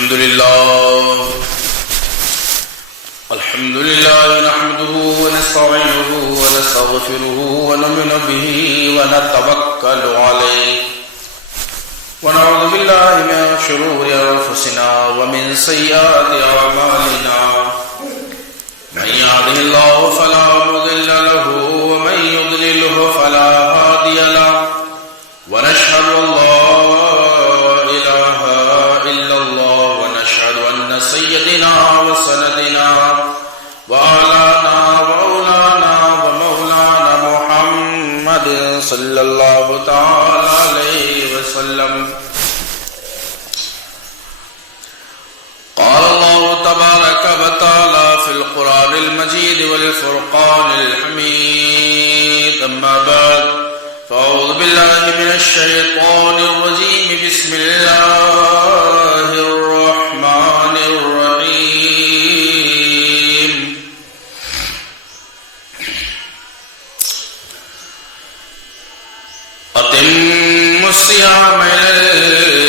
الحمد لله نحمده ونستعينه ونستغفره ونؤمن به ونتوكل عليه ونعوذ بالله من شرور أنفسنا ومن سيئات أعمالنا من يهده الله فلا مضل له ومن يضلله فلا هادي له ونشهد أن لا إله إلا الله ونشهد أن سيدنا وسندنا وآلانا وأولانا ومولانا محمد صلى الله تعالى عليه وسلم قال الله تبارك وتعالى في القرآن المجيد والفرقان الحميد أما بعد فأعوذ بالله من الشيطان الرجيم بسم الله الرحمن الرحيم أتم الصيام إلى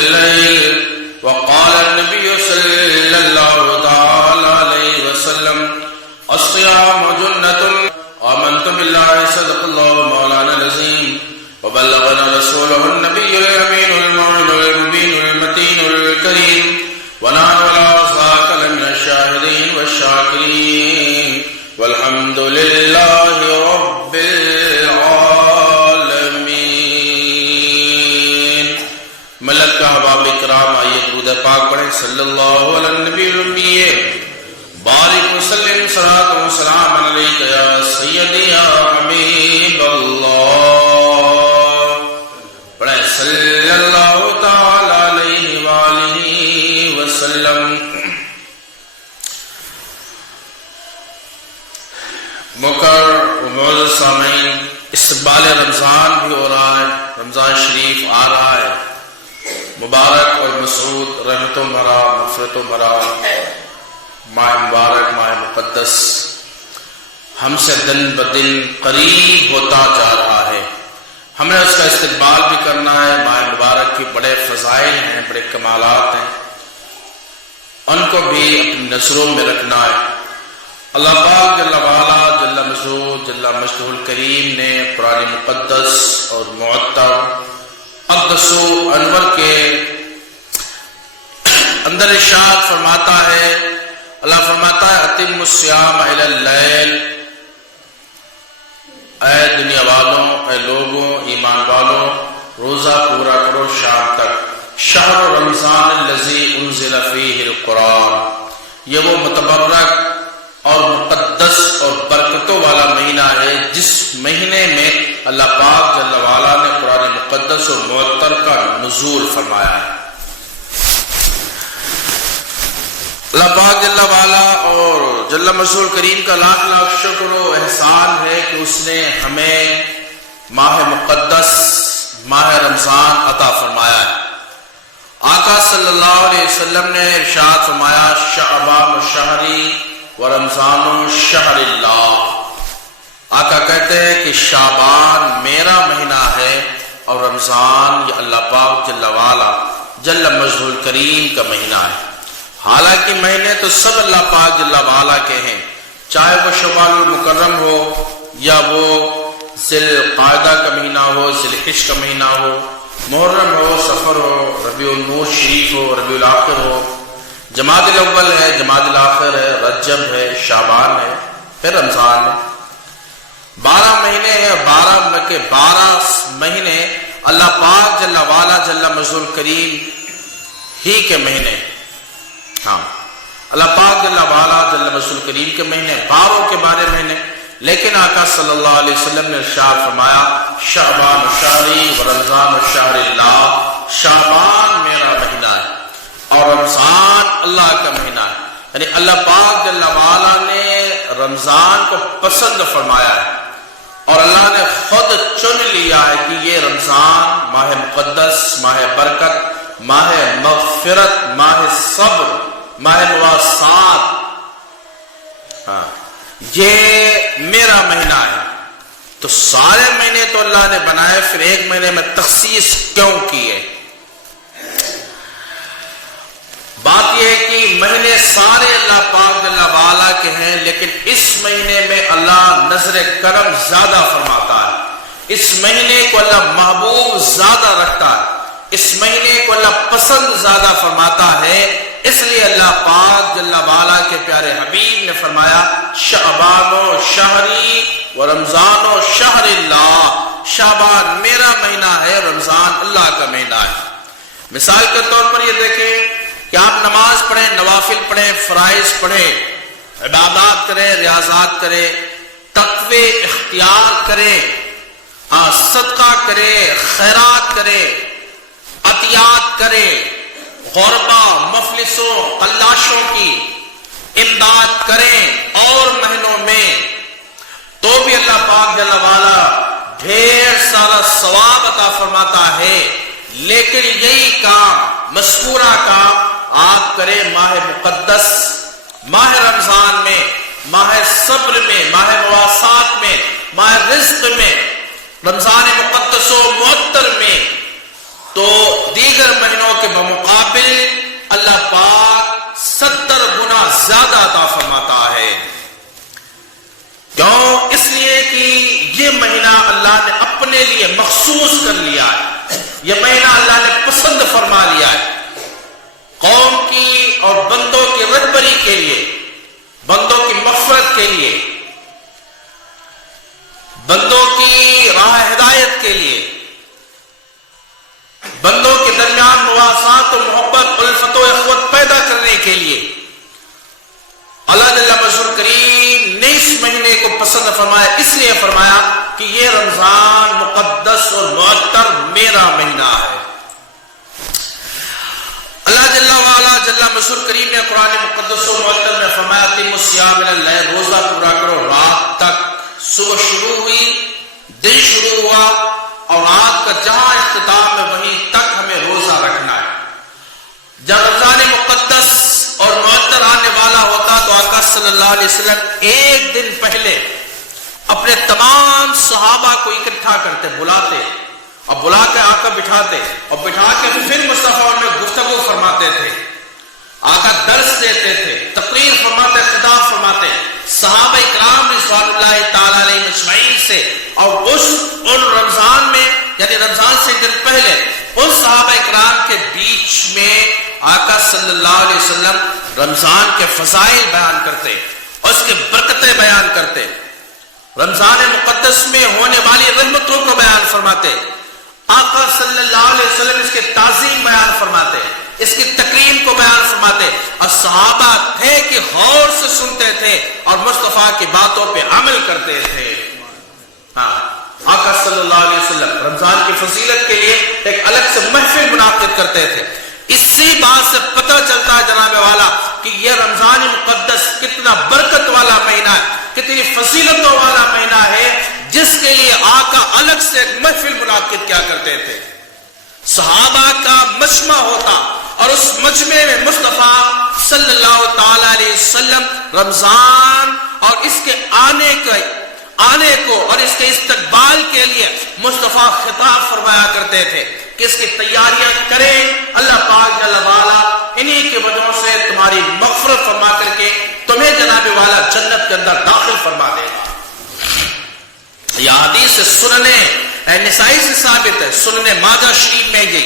الليل وقال النبي صلى الله تعالى عليه وسلم الصيام جنة آمنت بالله صدق الله مولانا العظيم وبلغنا رسوله النبي الأمين المؤمن المبين المتين الكريم ونحن على ذلك لمن الشاهدين والشاكرين والحمد لله رب العالمين. ملک کا احباب کرام آئیے درود پاک پڑھیں صلی اللہ علی النبی الأمی بارک وسلم صلاۃ و سلام علیک یا سیدی یا حبیب اللہ. پڑھیں صلی اللہ تعالی علیہ وآلہ وسلم. معزز سامعین، استقبال رمضان بھی ہو رہا ہے، رمضان شریف آ رہا ہے، مبارک اور مسعود رحمتوں بھرا مغفرتوں بھرا ماہ مبارک ماہ مقدس ہم سے دن بدن قریب ہوتا جا رہا ہے. ہمیں اس کا استقبال بھی کرنا ہے. ماہ مبارک کی بڑے فضائل ہیں، بڑے کمالات ہیں، ان کو بھی اپنی نظروں میں رکھنا ہے. اللہ پاک جل وعلا جل مجدہ جل مجدہ الکریم نے قرآن مقدس اور معطر اقدس و انور کے اندر ارشاد فرماتا ہے، اللہ فرماتا ہے اتم الصیام الی اللیل، اے دنیا والوں، اے لوگوں، ایمان والوں، روزہ پورا کرو شام تک. شہر رمضان الذی انزل فیہ القرآن، یہ وہ متبرک اور مقدس اور برکتوں والا مہینہ ہے جس مہینے میں اللہ پاک جل وعلا نے قرآن مقدس اور معطر کا نزول فرمایا ہے. اللہ پاک جل وعلا اور جل مجدہ کریم کا لاکھ لاکھ شکر و احسان ہے کہ اس نے ہمیں ماہ مقدس ماہ رمضان عطا فرمایا ہے. آقا صلی اللہ علیہ وسلم نے ارشاد فرمایا شعبان شہری و رمضان شہر اللہ. آقا کہتے ہیں کہ شعبان میرا مہینہ ہے اور رمضان یہ اللہ پاک جل وعلا جل مجدہ الکریم کا مہینہ ہے. حالانکہ مہینے تو سب اللہ پاک جل وعلا کے ہیں، چاہے وہ شوال المکرم ہو یا وہ ذی القعدہ کا مہینہ ہو، ذی الحجہ کا مہینہ ہو، محرم ہو، سفر ہو، ربیع النور شریف ہو، ربیع الاخر ہو، جمادی الاول ہے، جمادی الاخر ہے، رجب ہے، شعبان ہے، پھر رمضان ہے. 12 مہینے ہیں، 12 مہینے اللہ پاک جل وعلا جل مجدہ الکریم ہی کے مہینے. ہاں، اللہ پاک جل وعلا جل مجدہ الکریم کے مہینے، 12 کے 12 مہینے. لیکن آقا صلی اللہ علیہ وسلم نے ارشاد فرمایا شعبان شہری و رمضان شہر اللہ، شعبان میرا مہینہ ہے اور رمضان اللہ کا مہینہ ہے. یعنی اللہ پاک جل وعلا نے رمضان کو پسند فرمایا ہے اور اللہ نے خود چن لیا ہے کہ یہ رمضان ماہ مقدس، ماہ برکت، ماہ مغفرت، ماہ صبر، ماہ مواسات، یہ میرا مہینہ ہے. تو سارے مہینے تو اللہ نے بنائے، پھر ایک مہینے میں تخصیص کیوں کی ہے؟ بات یہ مہینے سارے اللہ پاک جل وعلا کے ہیں، لیکن اس مہینے میں اللہ نظر کرم زیادہ فرماتا ہے، اس مہینے کو اللہ محبوب زیادہ رکھتا ہے، اس مہینے کو اللہ پسند زیادہ فرماتا ہے۔ اس لیے اللہ پاک جل وعلا کے پیارے حبیب نے فرمایا شعبان و شہری و رمضان و شہر اللہ، شعبان میرا مہینہ ہے، رمضان اللہ کا مہینہ ہے۔ مثال کے طور پر یہ دیکھیں کہ آپ نماز پڑھیں، نوافل پڑھیں، فرائض پڑھیں، عبادات کریں، ریاضات کریں، تقوی اختیار کریں، صدقہ کریں، خیرات کریں، عطیات کریں، غربا مفلسوں قلاشوں کی امداد کریں اور مہینوں میں، تو بھی اللہ پاک جل وعلا ڈھیر سارا ثواب عطا فرماتا ہے۔ لیکن یہی کام، مذکورہ کام آپ کریں ماہ مقدس، ماہ رمضان میں، ماہ صبر میں، ماہ مواسات میں، ماہ رزق میں، رمضان مقدس و معطر میں، تو دیگر مہینوں کے بمقابل اللہ پاک 70 گنا زیادہ عطا فرماتا ہے۔ کیوں؟ اس لیے کہ یہ مہینہ اللہ نے اپنے لیے مخصوص کر لیا ہے، یہ مہینہ اللہ نے پسند فرما لیا ہے، قوم کی اور بندوں کی رہبری کے لیے، بندوں کی مغفرت کے لیے، بندوں کی راہ ہدایت کے لیے، بندوں کے درمیان مواسات و محبت، الفت و اخوت پیدا کرنے کے لیے اللہ جل مجدہ کریم نے اس مہینے کو پسند فرمایا۔ اس لیے فرمایا کہ یہ رمضان مقدس اور معطر میرا مہینہ ہے۔ اللہ جل وعلا جل مجدہ کریم نے قرآن مقدس و معطر میں فرمایا اتموا الصیام الی اللیل، روزہ پورا کرو رات تک۔ صبح شروع ہوئی، دن شروع ہوا، اور رات کا جہاں اختتام ہے وہیں تک ہمیں روزہ رکھنا ہے۔ جب رمضان مقدس اور معطر آنے والا ہوتا تو آقا صلی اللہ علیہ وسلم ایک دن پہلے اپنے تمام صحابہ کو اکٹھا کرتے، بلاتے، اور بلا کے آقا بٹھاتے، اور بٹھا کے پھر مصطفیٰ میں گفتگو فرماتے تھے، آقا درس دیتے تھے، تقریر فرماتے، خطاب فرماتے، صحابہ اکرام رضوان اللہ تعالی علیہ اجمعین سے، اور ان رمضان میں یعنی رمضان سے دن پہلے ان صحابہ اکرام کے بیچ میں آقا صلی اللہ علیہ وسلم رمضان کے فضائل بیان کرتے اور اس کی برکتیں بیان کرتے، رمضان مقدس میں ہونے والی رحمتوں کو بیان فرماتے، آقا صلی اللہ علیہ وسلم اس کی تعظیم بیان فرماتے، اس کی تکریم کو بیان فرماتے، اور صحابہ تھے کہ غور سے سنتے تھے اور مصطفیٰ کی باتوں پہ عمل کرتے تھے۔ آقا صلی اللہ علیہ وسلم رمضان کی فضیلت کے لیے ایک الگ سے محفل منعقد کرتے تھے۔ اسی بات سے پتہ چلتا ہے جناب والا کہ یہ رمضان مقدس کتنا برکت والا مہینہ ہے، کتنی فضیلتوں والا مہینہ ہے، جس کے لیے آقا الگ سے ایک محفل منعقد کیا کرتے تھے۔ صحابہ کا مجمع ہوتا اور اس مجمع میں مصطفیٰ صلی اللہ تعالی علیہ وسلم رمضان اور اس کے آنے کو اور اس کے استقبال کے لیے مصطفیٰ خطاب فرمایا کرتے تھے کہ اس کی تیاریاں کریں، اللہ پاک جل وعلا انہی کی وجہ سے تمہاری مغفرت فرما کر کے تمہیں جناب والا جنت کے اندر داخل فرما دے گا۔ یہ حدیث سنن نسائی سے ثابت ہے، سنن ماجہ شریف میں یہ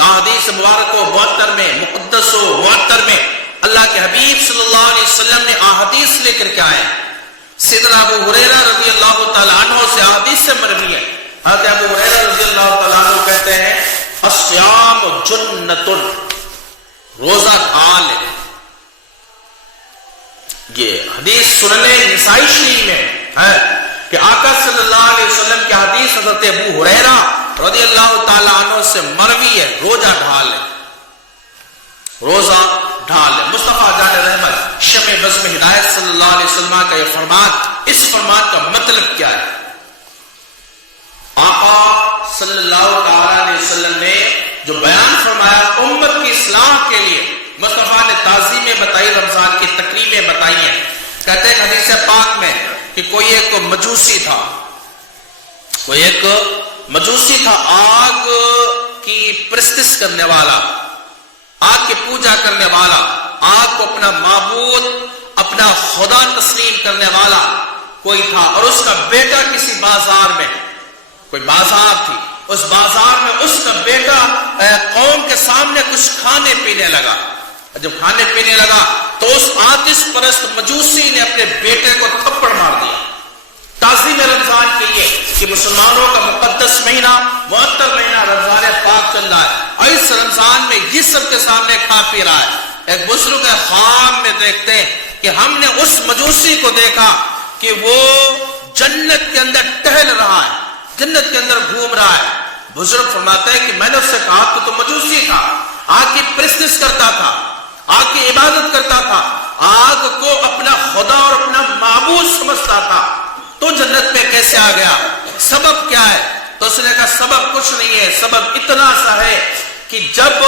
حدیث مبارک و معطر میں، مقدس و معطر میں اللہ کے حبیب صلی اللہ علیہ وسلم نے احادیث لے کر کے آئے۔ سیدنا ابو ہریرہ رضی اللہ تعالی عنہ سے حدیث سے مروی ہے، حضرت ابو ہریرہ رضی اللہ تعالی عنہ کہتے ہیں الصیام جنۃ، روزہ ڈھال ہے۔ یہ حدیث سنن نسائی شریف میں ہے کہ آقا صلی اللہ علیہ وسلم کی حدیث حضرت ابو ہریرہ رضی اللہ تعالی عنہ سے مروی ہے، روزہ ڈھال ہے، روزہ ڈھال ہے۔ مصطفیٰ جان رحمت شمع بزم ہدایت صلی اللہ علیہ وسلم کا یہ فرمان، اس فرمان کا مطلب کیا ہے؟ آقا صلی اللہ تعالی علیہ وسلم نے جو بیان فرمایا امت کی اصلاح کے لیے، مصطفیٰ نے تعظیمیں بتائی، رمضان کی تقریبیں بتائی ہیں۔ کہتے ہیں حدیث پاک میں کہ کوئی ایک مجوسی تھا، آگ کی پرستش کرنے والا، آگ کی پوجا کرنے والا، آگ کو اپنا معبود اپنا خدا تسلیم کرنے والا کوئی تھا، اور اس کا بیٹا کسی بازار میں، کوئی بازار تھی، اس بازار میں اس کا بیٹا قوم کے سامنے کچھ کھانے پینے لگا. جب کھانے پینے لگا تو اس آتش پرست مجوسی نے اپنے بیٹے کو تھپڑ مار دیا تعظیم رمضان کے لیے کہ مسلمانوں کا مقدس مہینہ معطر مہینہ رمضان پاک چل رہا ہے، اور اس رمضان میں یہ سب کے سامنے کھا پی رہا ہے. ایک بزرگ خواب میں دیکھتے ہیں کہ ہم نے اس مجوسی کو دیکھا کہ وہ جنت کے اندر ٹہل رہا ہے، جنت کے اندر گھوم رہا ہے. بزرگ فرماتے ہیں کہ میں نے اس سے کہا کہ تو مجوسی تھا، آگ کی پرستش کرتا تھا، آگ کی عبادت کرتا تھا، آگ کو اپنا خدا اور اپنا معبود سمجھتا تھا، تو جنت میں کیسے آ گیا؟ سبب کیا ہے؟ تو اس نے کہا سبب کچھ نہیں ہے، سبب اتنا سا ہے کہ جب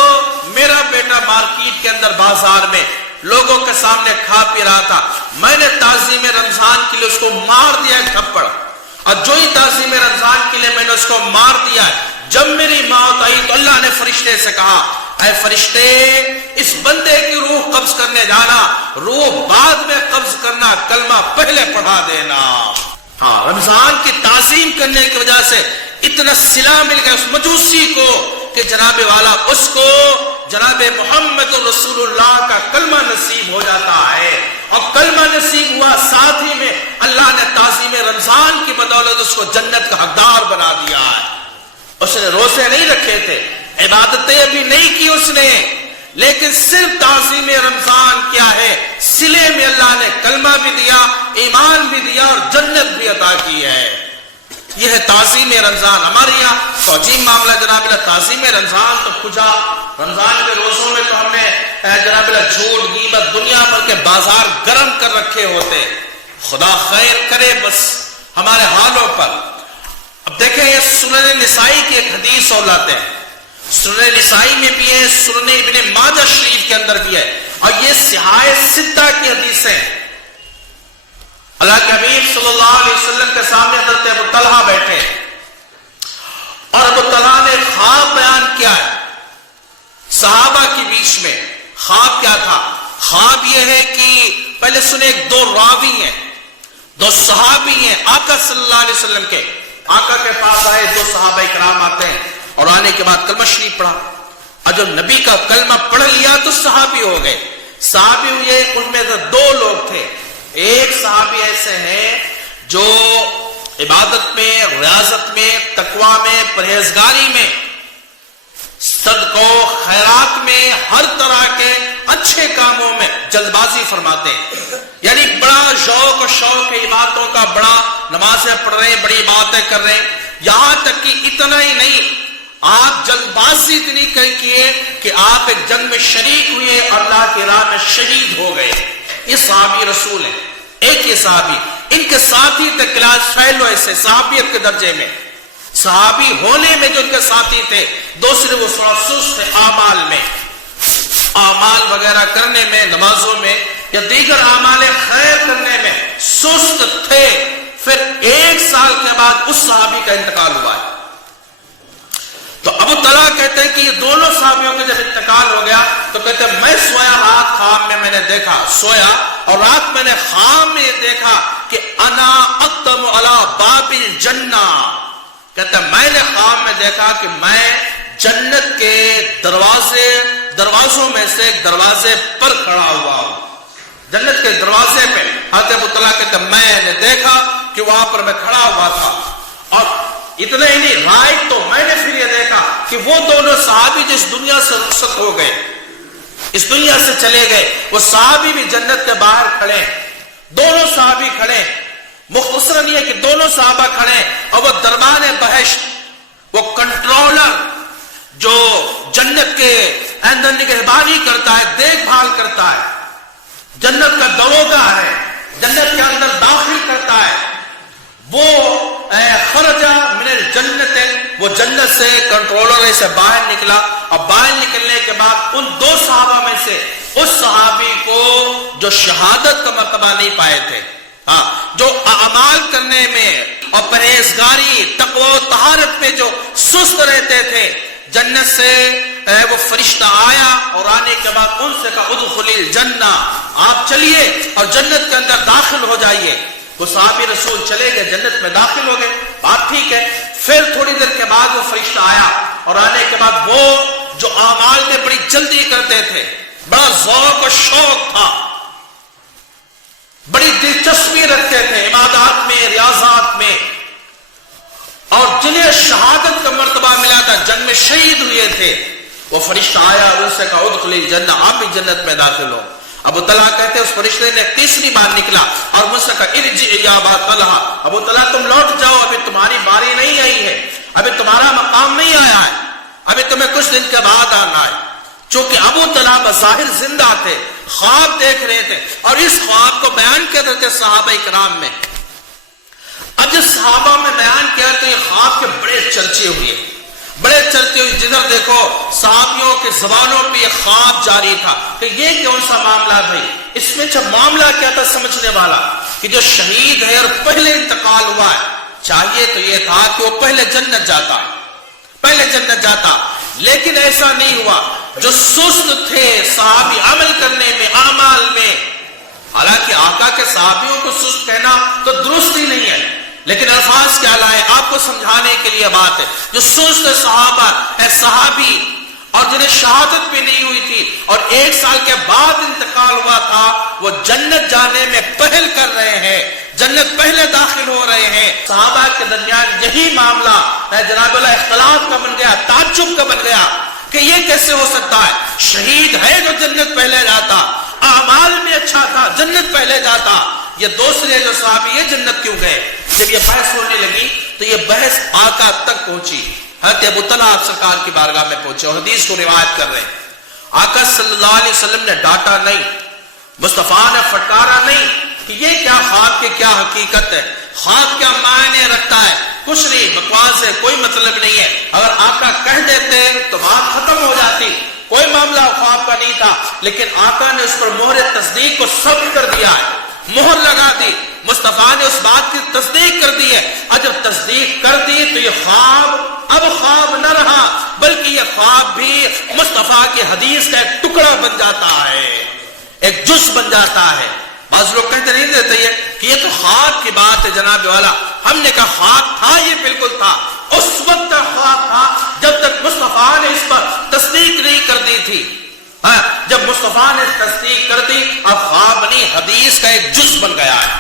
میرا بیٹا مارکیٹ کے اندر بازار میں لوگوں کے سامنے کھا پی رہا تھا، میں نے تعظیم رمضان کے لیے اس کو مار دیا ایک تھپڑ، اور جو ہی تعظیم رمضان کے لیے میں نے اس کو مار دیا ہے، جب میری موت آئی تو اللہ نے فرشتے سے کہا اے فرشتے اس بندے کی روح قبض کرنے جانا، روح بعد میں قبض کرنا، کلمہ پہلے پڑھا دینا. ہاں، رمضان کی تعظیم کرنے کی وجہ سے اتنا صلہ مل گیا اس مجوسی کو کہ جناب والا اس کو جناب محمد رسول اللہ کا کلمہ نصیب ہو جاتا ہے، اور کلمہ نصیب ہوا، ساتھ ہی میں اللہ نے تعظیم رمضان کی بدولت اس کو جنت کا حقدار بنا دیا ہے. اس نے روزے نہیں رکھے تھے، عبادتیں ابھی نہیں کی اس نے، لیکن صرف تعظیم رمضان کیا ہے، صلے میں اللہ نے کلمہ بھی دیا، ایمان بھی دیا، اور جنت بھی عطا کی ہے. یہ ہے تعظیم رمضان. ہمارے یہاں تو عجیب معاملہ جناب اللہ، تعظیم رمضان تو کھجا، رمضان کے روزوں میں تو ہم نے جناب اللہ جھوٹ غیبت دنیا بھر کے بازار گرم کر رکھے ہوتے. خدا خیر کرے بس ہمارے حالوں پر. اب دیکھیں یہ سنن نسائی کی ایک حدیث اور لاتے ہیں، سنن نسائی میں بھی ہے، سنن ابن ماجہ شریف کے اندر بھی ہے، اور یہ صحاح ستہ کی حدیث ہیں. اللہ کے حبیب صلی اللہ علیہ وسلم کے سامنے حضرت ابو طلحہ بیٹھے، اور ابو طلحہ نے خواب بیان کیا ہے صحابہ کے بیچ میں. خواب کیا تھا؟ خواب یہ ہے کہ پہلے سنے دو راوی ہیں، دو صحابی ہیں آقا صلی اللہ علیہ وسلم کے. آقا کے پاس آئے، دو صحابہ کرام آتے ہیں، اور آنے کے بعد کلمہ شریف پڑھا، اور جو نبی کا کلمہ پڑھ لیا تو صحابی ہو گئے. صحابی ہوئے، ان میں سے دو لوگ تھے. ایک صحابی ایسے ہیں جو عبادت میں، ریاضت میں، تقوی میں، پرہیزگاری میں، صدقوں خیرات میں، ہر طرح کے اچھے کاموں میں جلد بازی فرماتے ہیں. یعنی بڑا ذوق و شوق عبادتوں کا، بڑا نمازیں پڑھ رہے ہیں، بڑی باتیں کر رہے ہیں. یہاں تک کہ اتنا ہی نہیں، آپ جلد بازی اتنی کیے کہ آپ ایک جنگ میں شریک ہوئے، اللہ کی راہ میں شہید ہو گئے. یہ صحابی رسول ہیں. ایک یہ صحابی، ان کے ساتھی تھے کلاس فیلو، ایسے صحابیت کے درجے میں، صحابی ہونے میں جو ان کے ساتھی تھے. دوسرے وہ سست تھے اعمال میں، اعمال وغیرہ کرنے میں، نمازوں میں یا دیگر اعمال خیر کرنے میں سست تھے. پھر 1 سال کے بعد اس صحابی کا انتقال ہوا ہے. تو ابو طلحہ کہتے ہیں کہ یہ دونوں صحابیوں کا جب انتقال ہو گیا تو کہتے ہیں میں سویا، رات خواب میں نے دیکھا، سویا اور رات میں نے خواب میں دیکھا کہ انا اقدم علی باب الجنہ. کہتے ہیں میں نے خواب میں دیکھا کہ میں جنت کے دروازوں میں سے ایک دروازے پر کھڑا ہوا ہوں. جنت کے دروازے پہ حضرت ابو طلحہ کہتے ہیں میں نے دیکھا کہ وہاں پر میں کھڑا ہوا تھا. اور اتنا ہی نہیں، رائٹ تو میں نے پھر یہ دیکھا کہ وہ دونوں صحابی جو اس دنیا سے رخصت ہو گئے، اس دنیا سے چلے گئے، وہ صحابی بھی جنت کے باہر کھڑے، دونوں صحابی کھڑے. مختصراً یہ کہ دونوں صحابہ کھڑے، اور وہ دربان بہشت، وہ کنٹرولر جو جنت کے اندر نگہبانی کرتا ہے، دیکھ بھال کرتا ہے، جنت کا دروگہ ہے، جنت کے اندر داخل کرتا ہے، وہ خرجہ من الجنت، وہ جنت سے کنٹرولر سے باہر نکلا. اور باہر نکلنے کے بعد ان دو صحابہ میں سے اس صحابی کو جو شہادت کا مرتبہ نہیں پائے تھے، ہاں، جو اعمال کرنے میں اور پرہیزگاری، تقوی و طہارت میں جو سست رہتے تھے، جنت سے وہ فرشتہ آیا اور آنے کے بعد ان سے کہا ادخل الجنہ، آپ چلیے اور جنت کے اندر داخل ہو جائیے۔ وہ صحابی رسول چلے گئے، جنت میں داخل ہو گئے، بات ٹھیک ہے۔ پھر تھوڑی دیر کے بعد وہ فرشتہ آیا اور آنے کے بعد وہ جو اعمال میں بڑی جلدی کرتے تھے، بڑا ذوق و شوق تھا، بڑی دلچسپی رکھتے تھے عبادات میں، ریاضات میں، اور جنہیں شہادت کا مرتبہ ملا تھا، جنگ میں شہید ہوئے تھے، وہ فرشتہ آیا اور ان سے کہا ادخل الجنہ، آپ بھی جنت میں داخل ہو۔ ابو طلحہ کہتے ہیں اس فرشتے نے تیسری بار نکلا اور مجھ سے کہا ارجع یا ابا طلحہ، ابو طلحہ تم لوٹ جاؤ، ابھی تمہاری باری نہیں آئی ہے، ابھی تمہارا مقام نہیں آیا ہے، ابھی تمہیں کچھ دن کے بعد آنا ہے۔ چونکہ ابو طلحہ بظاہر زندہ تھے، خواب دیکھ رہے تھے اور اس خواب کو بیان کر رہے تھے صحابہ کرام میں۔ اب جب صحابہ میں بیان کیا تو یہ خواب کے بڑے چرچے ہوئے، بڑے چرچے ہوئے، جدھر دیکھو صحابیوں کے زبانوں پہ یہ خواب جاری تھا کہ یہ کون سا معاملہ بھائی؟ اس میں جب معاملہ کیا تھا سمجھنے والا کہ جو شہید ہے اور پہلے انتقال ہوا ہے، چاہیے تو یہ تھا کہ وہ پہلے جنت جاتا، پہلے جنت جاتا، لیکن ایسا نہیں ہوا۔ جو سست تھے صحابی عمل کرنے میں، اعمال میں، حالانکہ آقا کے صحابیوں کو سست کہنا تو درست ہی نہیں ہے، لیکن الفاظ کیا لائے آپ کو سمجھانے کے لیے بات ہے۔ جو سست صحابہ صحابی اور جنہیں شہادت بھی نہیں ہوئی تھی اور 1 سال کے بعد انتقال ہوا تھا، وہ جنت جانے میں پہل کر رہے ہیں، جنت پہلے داخل ہو رہے ہیں۔ صحابہ کے درمیان یہی معاملہ جناب اللہ اختلاف کا بن گیا، تعجب کا بن گیا کہ یہ کیسے ہو سکتا ہے؟ شہید ہے جو جنت پہلے جاتا، اعمال میں اچھا تھا، جنت پہلے جاتا، یہ دوسرے جو صحابی یہ جنت کیوں گئے؟ جب یہ بحث ہونے لگی تو یہ بحث آقا تک پہنچی، حضرت ابو طلحہ سرکار کی بارگاہ میں پہنچے اور حدیث کو روایت کر رہے ہیں۔ آقا صلی اللہ علیہ وسلم نے ڈانٹا نہیں، مصطفیٰ نے پھٹکارا نہیں کہ یہ کیا خواب کی کیا حقیقت ہے، خواب کیا معنی رکھتا ہے، کچھ نہیں، بکواس ہے، کوئی مطلب نہیں ہے۔ اگر آقا کہہ دیتے تو بات ختم ہو جاتی، کوئی معاملہ خواب کا نہیں تھا، لیکن آقا نے اس پر مہر تصدیق کو ثبت کر دیا ہے، مہر لگا دی، مصطفیٰ نے اس بات کی تصدیق کر دی ہے، اور جب تصدیق کر دی تو یہ خواب اب خواب نہ رہا، بلکہ یہ خواب بھی مصطفیٰ کی حدیث کا ایک ٹکڑا بن جاتا ہے، ایک جز بن جاتا ہے۔ بعض لوگ کہتے نہیں دیتے یہ کہ یہ تو خواب کی بات ہے جناب والا، ہم نے کہا خواب تھا، یہ بالکل تھا، اس وقت تک خواب تھا جب تک مصطفیٰ نے اس پر تصدیق نہیں کر دی تھی۔ جب مصطفیٰ نے تصدیق کر دی اب خواب نہیں، حدیث کا ایک جز بن گیا ہے۔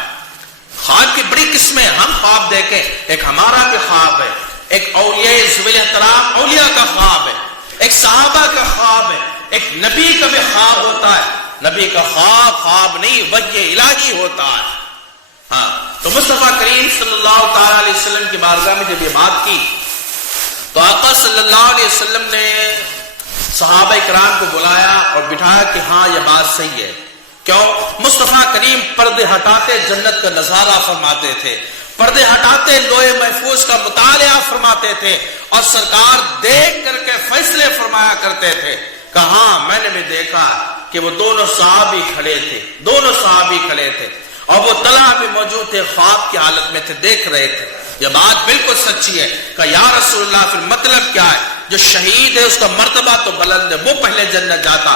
خواب کی بڑی قسمیں، ہم خواب دیکھیں، ایک ہمارا بھی خواب ہے، ایک اولیاء ذوی احترام اولیاء کا خواب ہے، ایک صحابہ کا خواب ہے، ایک نبی کا بھی خواب ہوتا ہے۔ نبی کا خواب خواب نہیں، وحی الہی ہوتا ہے۔ تو مصطفیٰ کریم صلی اللہ تعالی علیہ وسلم کی بارگاہ میں جب یہ بات کی تو آقا صلی اللہ علیہ وسلم نے صحابہ کرام کو بلایا اور بٹھایا کہ ہاں یہ بات صحیح ہے۔ کیوں؟ مصطفیٰ کریم پردے ہٹاتے جنت کا نظارہ فرماتے تھے، پردے ہٹاتے لوح محفوظ کا مطالعہ فرماتے تھے، اور سرکار دیکھ کر کے فیصلے فرمایا کرتے تھے۔ کہاں میں نے بھی دیکھا کہ وہ دونوں صحابی کھڑے تھے، دونوں صحابی کھڑے تھے، اور وہ طلحہ بھی موجود تھے، خواب کی حالت میں تھے، دیکھ رہے تھے۔ یہ بات بالکل سچی ہے کہ یا رسول اللہ پھر مطلب کیا ہے؟ جو شہید ہے اس کا مرتبہ تو بلند ہے، وہ پہلے جنت جاتا۔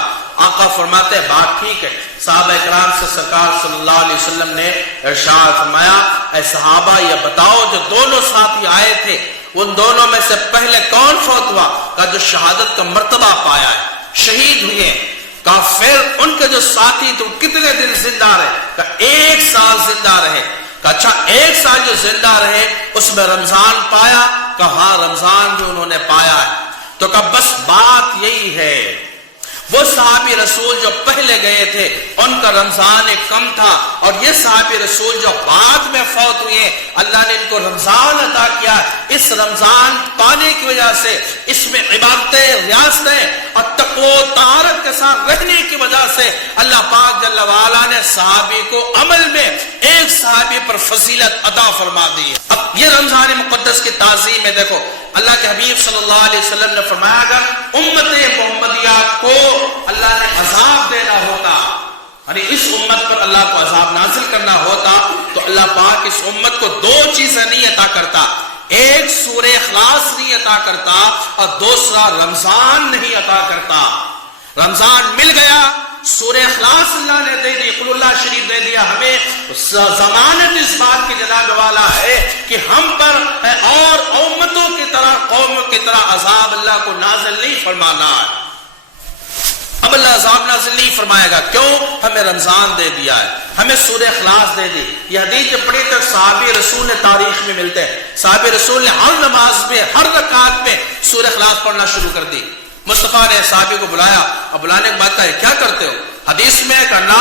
آقا فرماتے ہیں بات ٹھیک ہے۔ صحابہ کرام سے سرکار صلی اللہ علیہ وسلم نے ارشاد فرمایا اے صحابہ یہ بتاؤ جو دونوں ساتھی آئے تھے ان دونوں میں سے پہلے کون فوت ہوا؟ کہ جو شہادت کا مرتبہ پایا ہے، شہید ہوئے۔ کہا پھر ان کے جو ساتھی تھے کتنے دن زندہ رہے؟ کہا 1 سال زندہ رہے۔ کہا اچھا 1 سال جو زندہ رہے اس میں رمضان پایا؟ کہا ہاں رمضان بھی انہوں نے پایا ہے۔ تو کہا بس بات یہی ہے، وہ صحابی رسول جو پہلے گئے تھے ان کا رمضان ایک کم تھا، اور یہ صحابی رسول جو بعد میں فوت ہوئے اللہ نے ان کو رمضان عطا کیا۔ اس رمضان پانے کی وجہ سے اس میں عبادتیں، ریاستیں اور تقوی و طہارت کے ساتھ رہنے کی وجہ سے اللہ پاک جل وعلا نے صحابی کو عمل میں ایک صحابی پر فضیلت عطا فرما دی ہے۔ اب یہ رمضان مقدس کی تعظیم ہے۔ دیکھو اللہ کے حبیب صلی اللہ علیہ وسلم نے فرمایا اگر امت محمدیہ کو اللہ نے عذاب دینا ہوتا، یعنی اس امت پر اللہ کو عذاب نازل کرنا ہوتا، تو اللہ پاک اس امت کو 2 چیزیں نہیں عطا کرتا۔ ایک سورہ اخلاص نہیں عطا کرتا اور دوسرا رمضان نہیں عطا کرتا. رمضان مل گیا، سورہ اخلاص اللہ نے دے دی، قل اللہ شریف دے دیا، ہمیں ضمانت اس بات کی جناب والا ہے کہ ہم پر اور امتوں کی طرح، قوموں کی طرح عذاب اللہ کو نازل نہیں فرمانا ہے. اب اللہ عذاب نازل نہیں فرمائے گا، کیوں؟ ہمیں رمضان دے دیا ہے، ہمیں سورہ اخلاص دے دی. یہ حدیث جب پڑھی تک صحابی رسول نے تاریخ میں ملتے ہیں، صحابی رسول نے ہر نماز میں، ہر رکعت میں سورہ اخلاص پڑھنا شروع کر دی. مصطفیٰ نے صحابی کو بلایا اور بلانے کے بعد کہا کیا کرتے ہو؟ حدیث میں کرنا،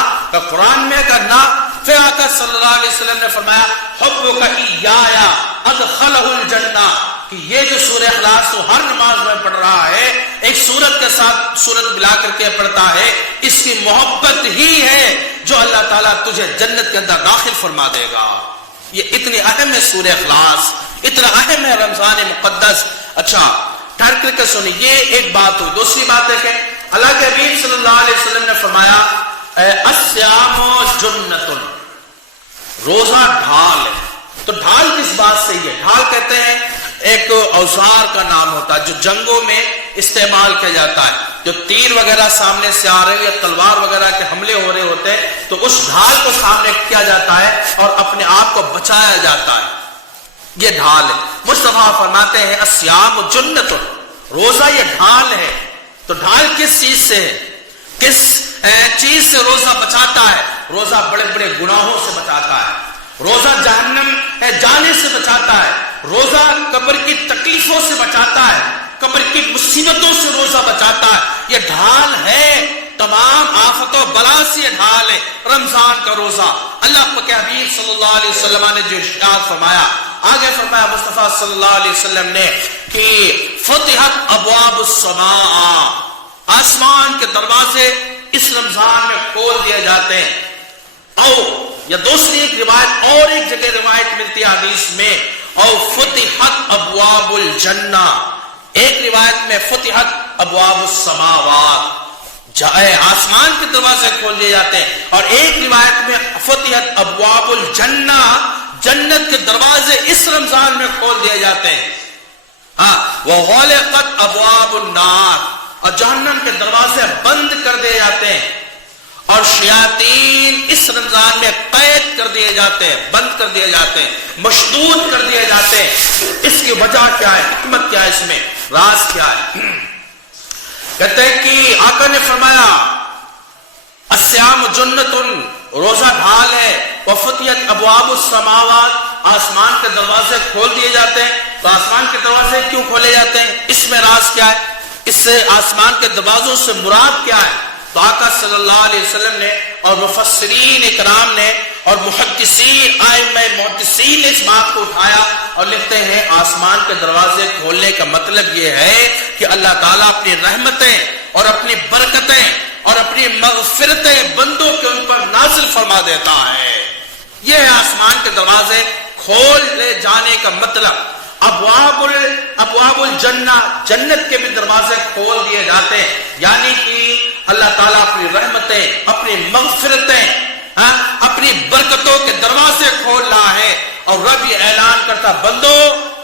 قرآن میں کرنا. پھر آقا صلی اللہ علیہ وسلم نے فرمایا حبک ایایا ادخلہ الجنہ، کہ یہ جو سورہ اخلاص تو ہر نماز میں پڑھ رہا ہے، ایک سورت کے ساتھ سورت ملا کر کے پڑھتا ہے، اس کی محبت ہی ہے جو اللہ تعالیٰ تجھے جنت کے اندر داخل فرما دے گا. یہ اتنی اہم ہے سورہ اخلاص، اتنا اہم ہے رمضان مقدس. اچھا ٹھہر کر کے سنی، یہ ایک بات ہوئی. دوسری بات ہے کہ اللہ کے حبیب صلی اللہ علیہ وسلم نے فرمایا الصیام جنۃ، روزہ ڈھال ہے. تو ڈھال کس بات سے ہے؟ ڈھال کہتے ہیں ایک اوزار کا نام ہوتا ہے جو جنگوں میں استعمال کیا جاتا ہے. جو تیر وغیرہ سامنے سے آ رہے یا تلوار وغیرہ کے حملے ہو رہے ہوتے ہیں تو اس ڈھال کو سامنے کیا جاتا ہے اور اپنے آپ کو بچایا جاتا ہے. یہ ڈھال ہے. مصطفیٰ فرماتے ہیں الصیام جنۃ، روزہ یہ ڈھال ہے. تو ڈھال کس چیز سے ہے؟ کس چیز سے روزہ بچاتا ہے؟ روزہ بڑے بڑے گناہوں سے بچاتا ہے، روزہ جہنم جانے سے بچاتا ہے، روزہ قبر کی تکلیفوں سے بچاتا ہے، قبر کی مصیبتوں سے روزہ بچاتا ہے. یہ ڈھال ہے، تمام آفت و بلا سے یہ ڈھال ہے رمضان کا روزہ. اللہ کے حبیب صلی اللہ علیہ وسلم نے جو ارشاد فرمایا، آگے فرمایا مصطفیٰ صلی اللہ علیہ وسلم نے کہ فتحت ابواب السماء، آسمان کے دروازے اس رمضان میں کھول دیے جاتے ہیں. او یا دوسری ایک روایت، اور ایک جگہ روایت ملتی ہے حدیث میں او فتحت ابواب الجنہ، ایک روایت میں فتحت ابواب السماوات، آسمان کے دروازے کھول دیے جاتے ہیں، اور ایک روایت میں فتحت ابواب الجنہ، جنت کے دروازے اس رمضان میں کھول دیے جاتے ہیں. وغلقت ابواب النار، اور جہنم کے دروازے بند کر دیے جاتے ہیں، اور شیاطین اس رمضان میں قید کر دیے جاتے ہیں، بند کر دیے جاتے ہیں، مشدود کر دیے جاتے ہیں. اس کی وجہ کیا ہے؟ حکمت کیا ہے؟ اس میں راز کیا ہے؟ کہتے ہیں کہ آقا نے فرمایا الصیام جنۃ، روزہ ڈھال ہے، وفتحت ابواب السماوات، آسمان کے دروازے کھول دیے جاتے ہیں. تو آسمان کے دروازے کیوں کھولے جاتے ہیں؟ اس میں راز کیا ہے؟ اس سے آسمان کے دروازوں سے مراد کیا ہے؟ تو آقا صلی اللہ علیہ وسلم نے اور مفسرین اکرام نے اور محدثین ائمہ محدثین نے اس بات کو اٹھایا اور لکھتے ہیں آسمان کے دروازے کھولنے کا مطلب یہ ہے کہ اللہ تعالیٰ اپنی رحمتیں اور اپنی برکتیں اور اپنی مغفرتیں بندوں کے اوپر نازل فرما دیتا ہے. یہ ہے آسمان کے دروازے کھول لے جانے کا مطلب. ابواب الجنہ، جنت کے بھی دروازے کھول دیے جاتے ہیں، یعنی کہ اللہ تعالیٰ اپنی رحمتیں، اپنی مغفرتیں، اپنی برکتوں کے دروازے کھول رہا ہے. اور رب یہ اعلان کرتا بندو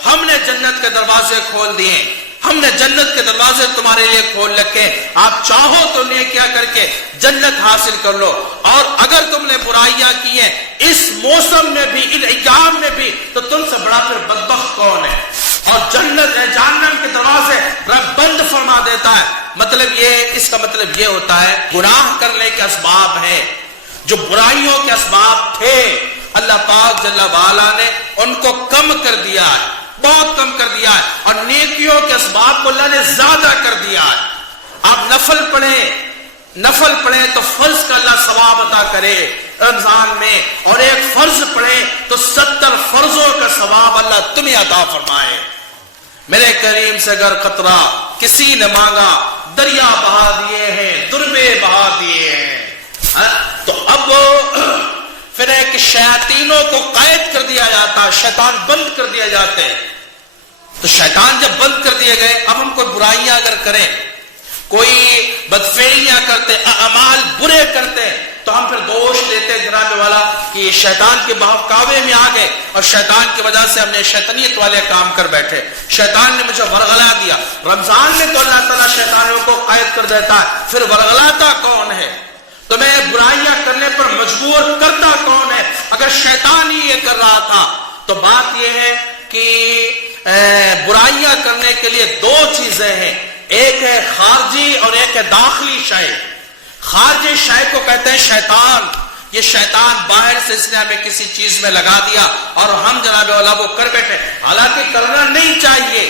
ہم نے جنت کے دروازے کھول دیے، ہم نے جنت کے دروازے تمہارے لیے کھول رکھے، آپ چاہو تو نیکیاں کر کے جنت حاصل کر لو، اور اگر تم نے برائیاں کی ہیں اس موسم میں بھی، ان ایام میں بھی، تو تم سے بڑا پھر بدبخت کون ہے. اور جنت جہنم کے دروازے رب بند فرما دیتا ہے. مطلب یہ، اس کا مطلب یہ ہوتا ہے گناہ کرنے کے اسباب ہیں، جو برائیوں کے اسباب تھے اللہ پاک جل وعلا نے ان کو کم کر دیا ہے، بہت کم کر دیا ہے، اور نیکیوں کے اسباب کو اللہ نے زیادہ کر دیا ہے. آپ نفل پڑھیں تو فرض کا اللہ ثواب عطا کرے رمضان میں، اور ایک فرض پڑھیں تو 70 فرضوں کا ثواب اللہ تمہیں عطا فرمائے. میرے کریم سے اگر قطرہ کسی نے مانگا دریا بہا دیے ہیں، دربے بہا دیے ہیں. تو اب پھر ہے کہ شیاطینوں کو قید کر دیا جاتا ہے، شیطان بند کر دیا جاتے ہیں. تو شیطان جب بند کر دیے گئے، اب ہم کوئی برائیاں اگر کریں، کوئی بدفعلیاں کرتے، اعمال برے کرتے، تو ہم پھر دوش دیتے جناب والا کہ یہ شیطان کے بہکاوے میں آ گئے، اور شیطان کی وجہ سے ہم نے شیطانیت والے کام کر بیٹھے. شیطان نے مجھے ورغلا دیا. رمضان میں تو اللہ تعالیٰ شیطانوں کو قائد کر دیتا ہے, پھر ورغلاتا کون ہے؟ تمہیں برائیاں کرنے پر مجبور کرتا کون ہے؟ اگر شیطان ہی یہ کر رہا تھا تو بات یہ ہے کہ برائیاں کرنے کے لیے دو چیزیں ہیں, ایک ہے خارجی اور ایک ہے داخلی شے. خارجی شے کو کہتے ہیں شیطان. یہ شیطان باہر سے اس نے ہمیں کسی چیز میں لگا دیا اور ہم جناب والا وہ کر بیٹھے, حالانکہ کرنا نہیں چاہیے.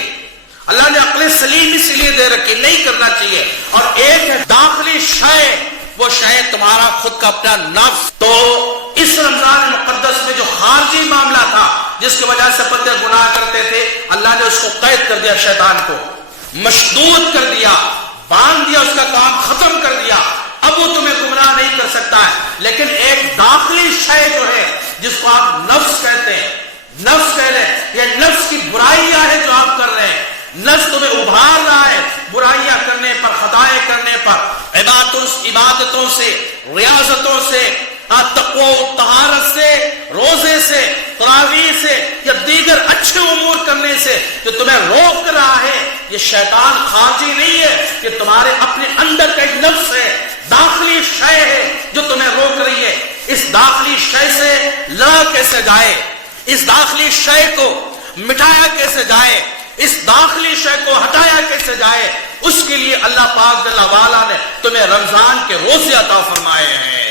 اللہ نے عقل سلیم اس لیے دے رکھی, نہیں کرنا چاہیے. اور ایک ہے داخلی شے, وہ شے تمہارا خود کا اپنا نفس. تو اس رمضان مقدس میں جو خارجی معاملہ تھا جس کی وجہ سے بندے گناہ کرتے تھے, اللہ نے اس کو قید کر دیا, شیطان کو مشدود کر دیا, باندھ دیا, اس کا کام ختم کر دیا. اب وہ تمہیں گمراہ نہیں کر سکتا ہے. لیکن ایک داخلی شے جو ہے جس کو آپ نفس کہتے ہیں, نفس کہہ رہے ہیں, یہ نفس کی برائیاں ہیں جو آپ کر رہے ہیں. نفس تمہیں ابھار رہا ہے برائیاں کرنے پر, خطائیں کرنے پر, عبادتوں سے, ریاضتوں سے, تقوی و طہارت سے, روزے سے, تراویح سے یا دیگر اچھے امور کرنے سے جو تمہیں روک رہا ہے. یہ شیطان خارجی نہیں ہے, یہ تمہارے اپنے اندر کا ایک نفس ہے, داخلی شے ہے جو تمہیں روک رہی ہے. اس داخلی شے سے لڑا کیسے جائے, اس داخلی شے کو مٹایا کیسے جائے, اس داخلی شے کو ہٹایا کیسے جائے, اس کے لیے اللہ پاک جل وعلا نے تمہیں رمضان کے روزے عطا فرمائے ہیں.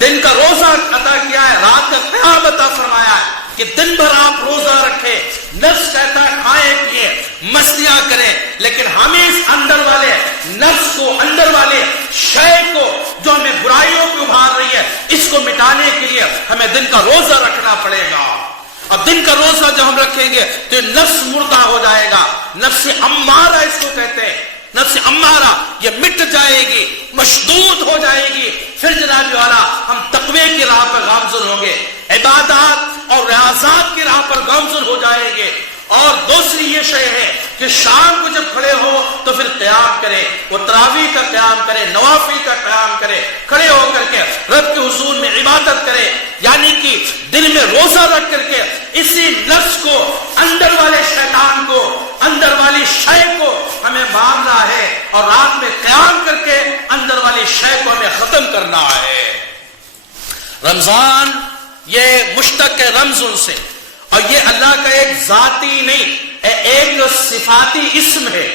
دن کا روزہ عطا کیا ہے, رات کا قیام عطا فرمایا ہے کہ دن بھر آپ روزہ رکھیں. نفس کہتا ہے کھائیں پیئیں مستیاں کریں, لیکن ہمیں اس اندر والے نفس کو, اندر والے شے کو جو ہمیں برائیوں کو ابھار رہی ہے, اس کو مٹانے کے لیے ہمیں دن کا روزہ رکھنا پڑے گا. اب دن کا روزہ جب ہم رکھیں گے تو نفس مردہ ہو جائے گا. نفس امارہ اس کو کہتے ہیں, نفس امارہ یہ مٹ جائے گی, مشدود ہو جائے گی. پھر جناب والا ہم تقوی کی راہ پر گامزن ہوں گے, عبادات اور ریاضات کی راہ پر گامزن ہو جائیں گے. اور دوسری یہ شے ہے کہ شام کو جب کھڑے ہو تو پھر قیام کرے, وہ تراویح کا قیام کرے, نوافل کا قیام کرے, کھڑے ہو کر کے رب کے حضور میں عبادت کرے. یعنی کہ دن میں روزہ رکھ کر کے اسی نفس کو, اندر والے شیطان کو, اندر والی شے کو ہمیں مارنا ہے, اور رات میں قیام کر کے اندر والی شے کو ہمیں ختم کرنا ہے. رمضان یہ مشتق ہے رمضان سے, اور یہ اللہ کا ایک ذاتی نہیں, ایک جو صفاتی اسم ہے,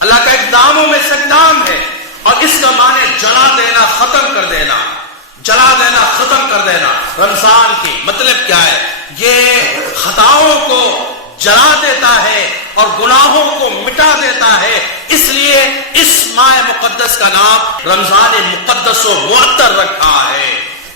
اللہ کا ایک ناموں میں سے نام ہے, اور اس کا معنی جلا دینا, ختم کر دینا, جلا دینا, ختم کر دینا. رمضان کی مطلب کیا ہے؟ یہ خطاؤں کو جلا دیتا ہے اور گناہوں کو مٹا دیتا ہے. اس لیے اس ماہ مقدس کا نام رمضان مقدس و معطر رکھا ہے.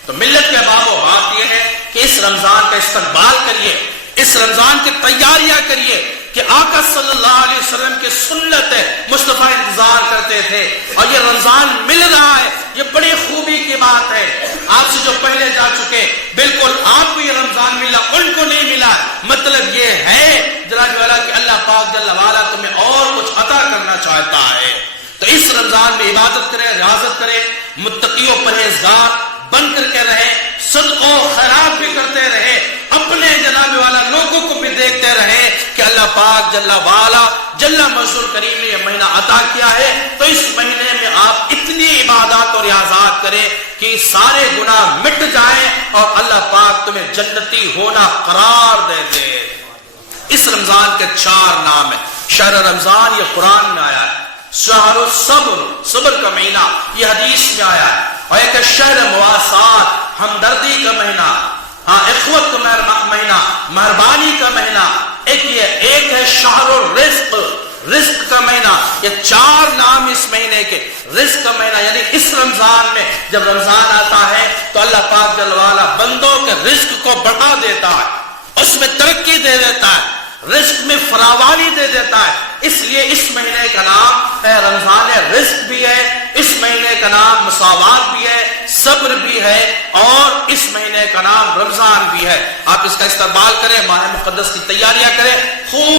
تو ملت کے باب و بات یہ ہے کہ اس رمضان کا استقبال کریے, اس رمضان کی تیاریاں کریے کہ آقا صلی اللہ علیہ وسلم کی سنت مصطفیٰ انتظار کرتے تھے, اور یہ رمضان مل رہا ہے. یہ بڑی خوبی کی بات ہے. آپ سے جو پہلے جا چکے, بالکل آپ کو یہ رمضان ملا, ان کو نہیں ملا. مطلب یہ ہے جناب والا کہ اللہ پاک جل وعلا تمہیں اور کچھ عطا کرنا چاہتا ہے. تو اس رمضان میں عبادت کریں, ریاضت کریں, متقی و پرہیزگار بن کر کے رہے, صدق و خیرات بھی کرتے رہے, اپنے جناب والا لوگوں کو بھی دیکھتے رہے کہ اللہ پاک جل وعلا جل مجدہ کریم نے یہ مہینہ عطا کیا ہے. تو اس مہینے میں آپ اتنی عبادات اور ریاضات کریں کہ سارے گناہ مٹ جائیں اور اللہ پاک تمہیں جنتی ہونا قرار دے دے. اس رمضان کے 4 نام ہیں. شہر رمضان یہ قرآن میں آیا ہے, شہر الصبر, صبر کا مہینہ یہ حدیث میں آیا ہے, اور ایک شہر مواسات, ہمدردی کا مہینہ, اخوت کا مہینہ, مہربانی کا مہینہ. ایک ہے شہر الرزق, رزق کا مہینہ. یہ 4 نام اس مہینے کے. رزق کا مہینہ یعنی اس رمضان میں جب رمضان آتا ہے تو اللہ پاک جل وعلا بندوں کے رزق کو بڑھا دیتا ہے, اس میں ترقی دے دیتا ہے, رزق میں فراوانی دے دیتا ہے. اس لیے اس مہینے کا نام ہے رمضان رزق بھی ہے, اس مہینے کا نام مساوات بھی ہے, صبر بھی ہے, اور اس مہینے کا نام رمضان بھی ہے. آپ اس کا استقبال کریں, ماہ مقدس کی تیاریاں کریں. خوب